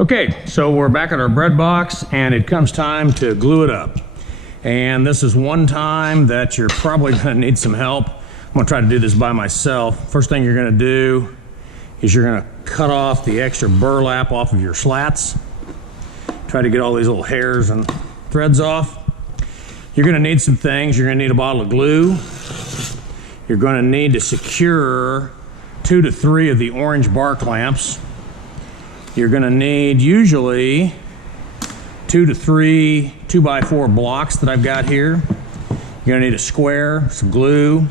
Okay, so we're back at our bread box and it comes time to glue it up. And this is one time that you're probably gonna need some help. I'm gonna try to do this by myself. First thing you're gonna do is you're gonna cut off the extra burlap off of your slats. Try to get all these little hairs and threads off. You're gonna need some things. You're gonna need a bottle of glue. You're gonna need to secure 2 to 3 of the orange bar clamps. You're gonna need usually 2 to 3 2x4 blocks that I've got here. You're gonna need a square, some glue,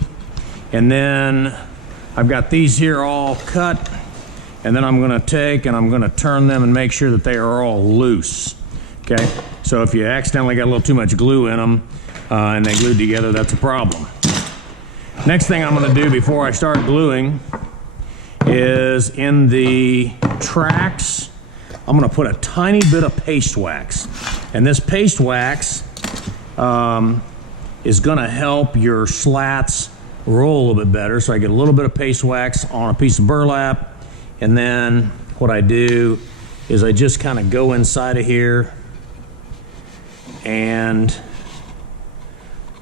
and then I've got these here all cut, and then I'm gonna take and I'm gonna turn them and make sure that they are all loose. Okay, so if you accidentally got a little too much glue in them and they glued together, that's a problem. Next thing I'm gonna do before I start gluing is in the tracks, I'm gonna put a tiny bit of paste wax. And this paste wax is gonna help your slats roll a little bit better. So I get a little bit of paste wax on a piece of burlap, and then what I do is I just kind of go inside of here and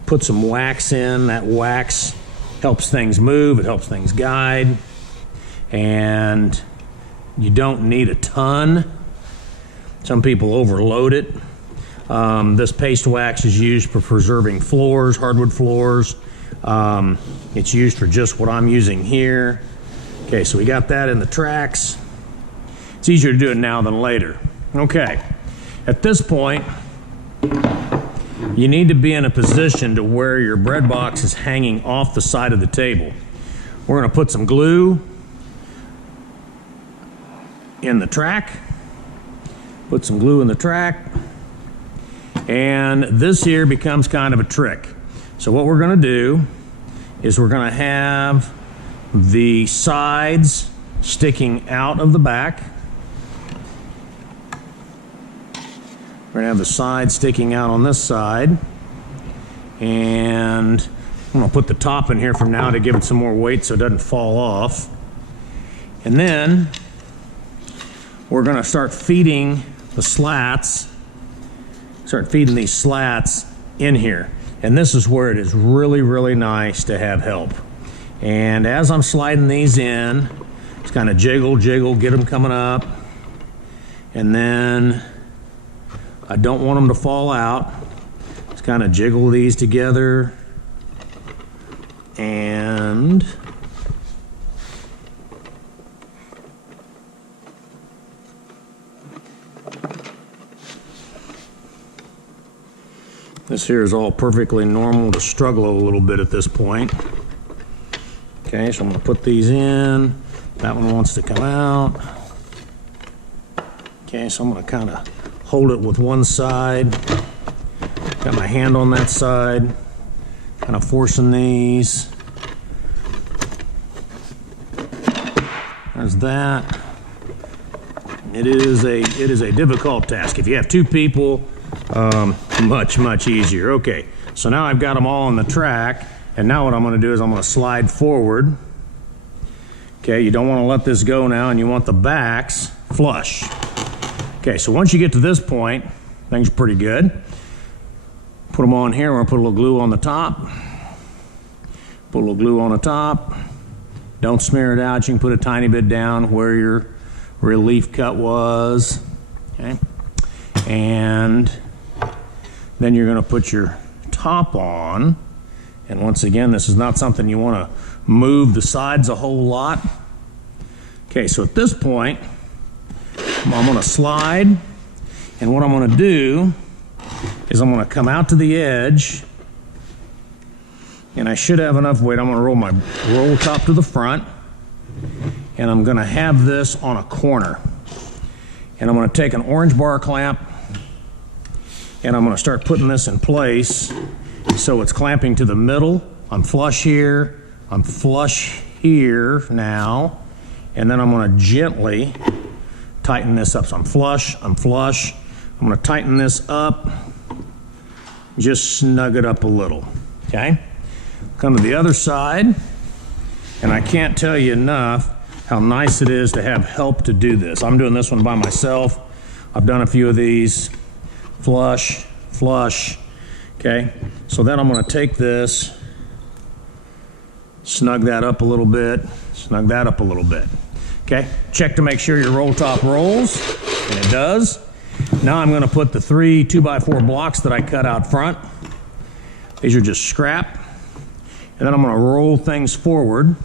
put some wax in. That wax helps things move, it helps things guide, and you don't need a ton. Some people overload it. This paste wax is used for preserving floors, hardwood floors. It's used for just what I'm using here. Okay, so we got that in the tracks. It's easier to do it now than later. Okay, at this point, you need to be in a position to where your bread box is hanging off the side of the table. We're gonna put some glue in the track, put some glue in the track, and this here becomes kind of a trick. So what we're gonna do is we're gonna have the sides sticking out of the back. We're gonna have the sides sticking out on this side, and I'm gonna put the top in here for now to give it some more weight so it doesn't fall off. And then we're gonna start feeding the slats, start feeding these slats in here. And this is where it is really, really nice to have help. And as I'm sliding these in, just kind of jiggle, get them coming up. And then I don't want them to fall out. Just kind of jiggle these together. And this here is all perfectly normal to struggle a little bit at this point. Okay, so I'm gonna put these in. That one wants to come out. Okay, so I'm gonna kind of hold it with one side. Got my hand on that side, kind of forcing these. There's that. It is a difficult task. If you have 2 people, much easier. Okay, so now I've got them all on the track, and now what I'm going to do is I'm going to slide forward. Okay, you don't want to let this go now, and you want the backs flush. Okay, so once you get to this point, things are pretty good. Put them on here. We're going to put a little glue on the top. Put a little glue on the top. Don't smear it out. You can put a tiny bit down where your relief cut was. Okay, and then you're going to put your top on, and once again, this is not something you want to move the sides a whole lot. Okay, so at this point, I'm going to slide, and what I'm going to do is I'm going to come out to the edge, and I should have enough weight. I'm going to roll my roll top to the front, and I'm going to have this on a corner, and I'm going to take an orange bar clamp, and I'm going to start putting this in place so it's clamping to the middle. I'm flush here, I'm flush here now, and then I'm going to gently tighten this up. So I'm flush, I'm going to tighten this up, just snug it up a little. Okay, come to the other side, and I can't tell you enough how nice it is to have help to do this. I'm doing this one by myself. I've done a few of these. Flush, flush. Okay, so then I'm going to take this, snug that up a little bit, snug that up a little bit. Okay, check to make sure your roll top rolls, and it does. Now I'm going to put the 3 2x4 blocks that I cut out front. These are just scrap. And then I'm going to roll things forward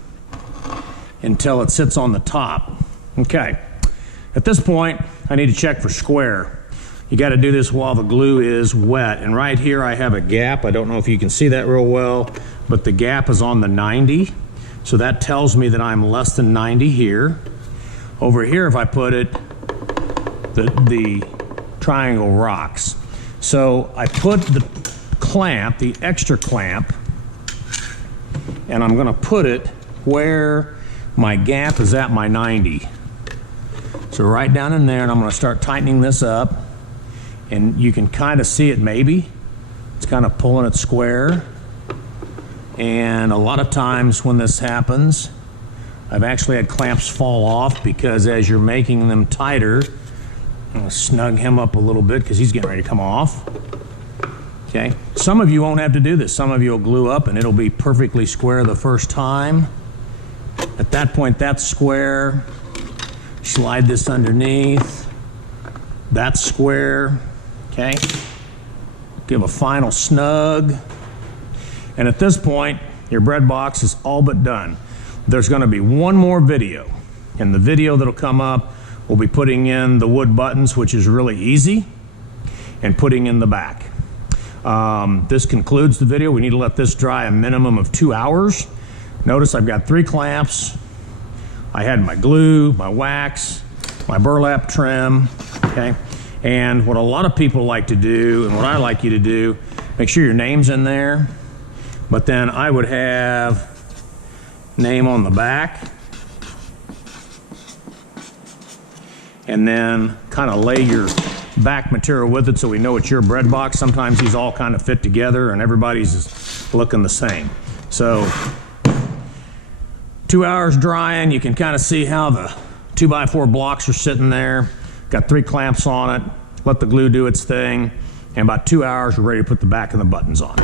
until it sits on the top. Okay, at this point, I need to check for square. You got to do this while the glue is wet. And right here I have a gap. I don't know if you can see that real well, but the gap is on the 90. So that tells me that I'm less than 90 here. Over here, if I put it, the triangle rocks. So I put the clamp, the extra clamp, and I'm going to put it where my gap is at my 90. So right down in there, and I'm going to start tightening this up. And you can kind of see it maybe. It's kind of pulling it square. And a lot of times when this happens, I've actually had clamps fall off because as you're making them tighter, I'm going to snug him up a little bit because he's getting ready to come off. Okay. Some of you won't have to do this. Some of you will glue up and it'll be perfectly square the first time. At that point, that's square. Slide this underneath. That's square. Okay. Give a final snug. And at this point, your bread box is all but done. There's going to be one more video. In the video that'll come up, we'll be putting in the wood buttons, which is really easy, and putting in the back. This concludes the video. We need to let this dry a minimum of 2 hours. Notice I've got 3 clamps. I had my glue, my wax, my burlap trim, okay? And what a lot of people like to do, and what I like you to do, make sure your name's in there, but then I would have name on the back, and then kind of lay your back material with it so we know it's your bread box. Sometimes these all kind of fit together and everybody's looking the same. So 2 hours drying, you can kind of see how the 2x4 blocks are sitting there. Got 3 clamps on it. Let the glue do its thing. And about 2 hours, we're ready to put the back and the buttons on.